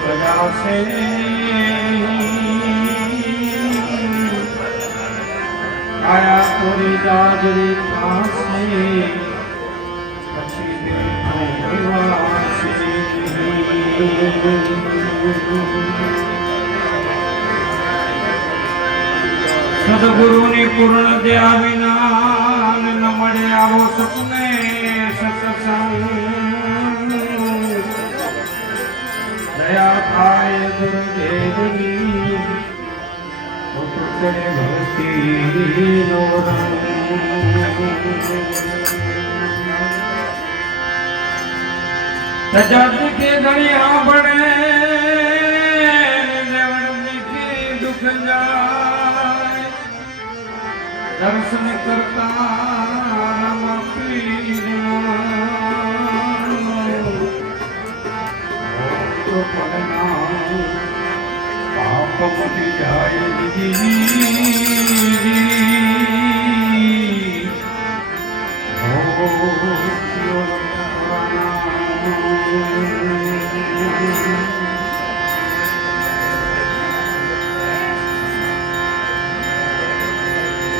ગજાશે કાયા તોરી દાજરી થાશે પછી સદગુરુની પૂર્ણ દયા વિના ન મળે આવો સપને સત્સંગ દયા થાય ગુરુદેવની તો ચડે ભક્તિનો રંગ. સજત કે દળિયા બળે દુઃખ દર્શન કરતા જાય જી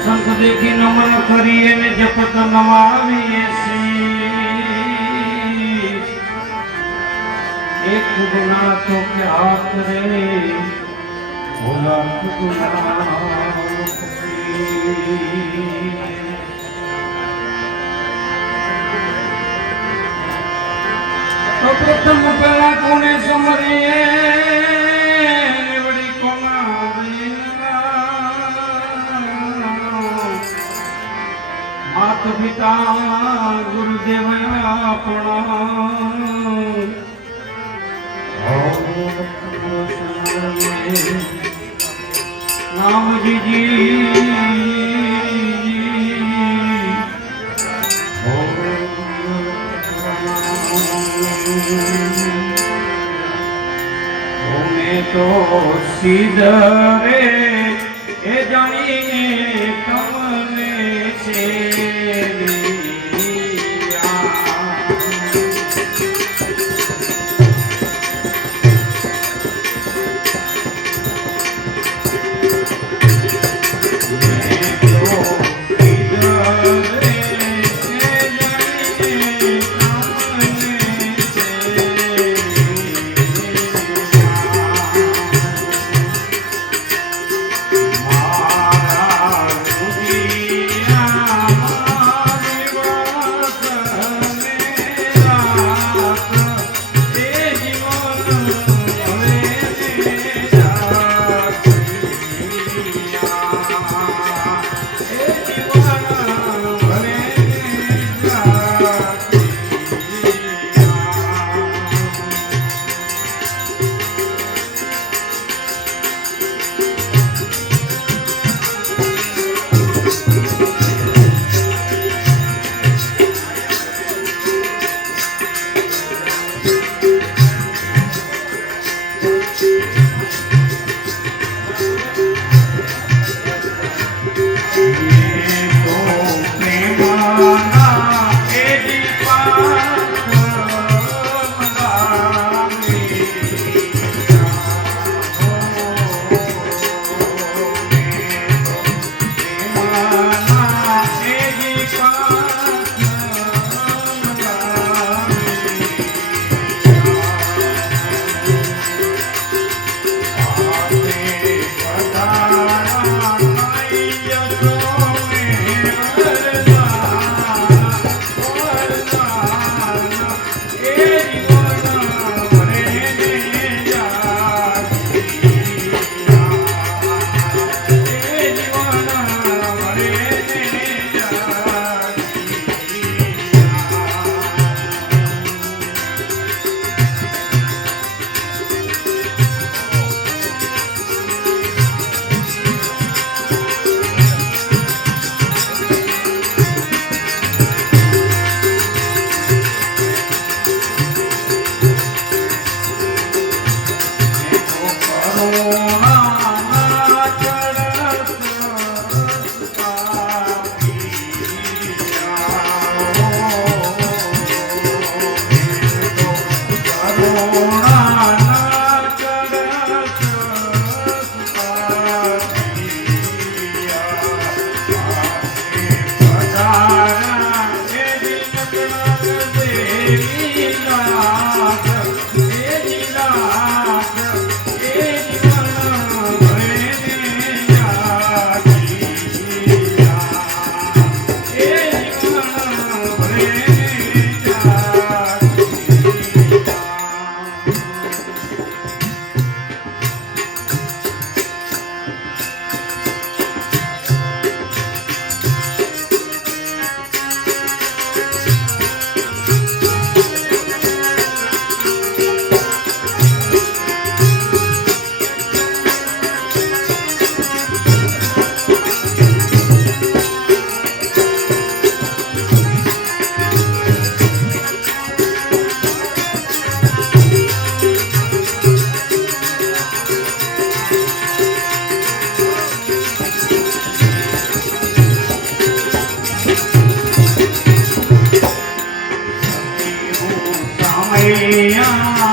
સંત દેખી નમન કરીએ ને જપત નમાવીએ છીએ એક ગુના તો ક્યાત રે ભોલા ગુના તો પ્રથમ પેલા કોને સમરીએ માત પિતા ગુરુદેવ આપણા. તો સીધ રે એ જાણીને போனான Ah.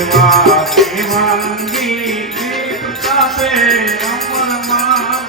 સેવા સેવાંગી કૃપા સે અમર મા.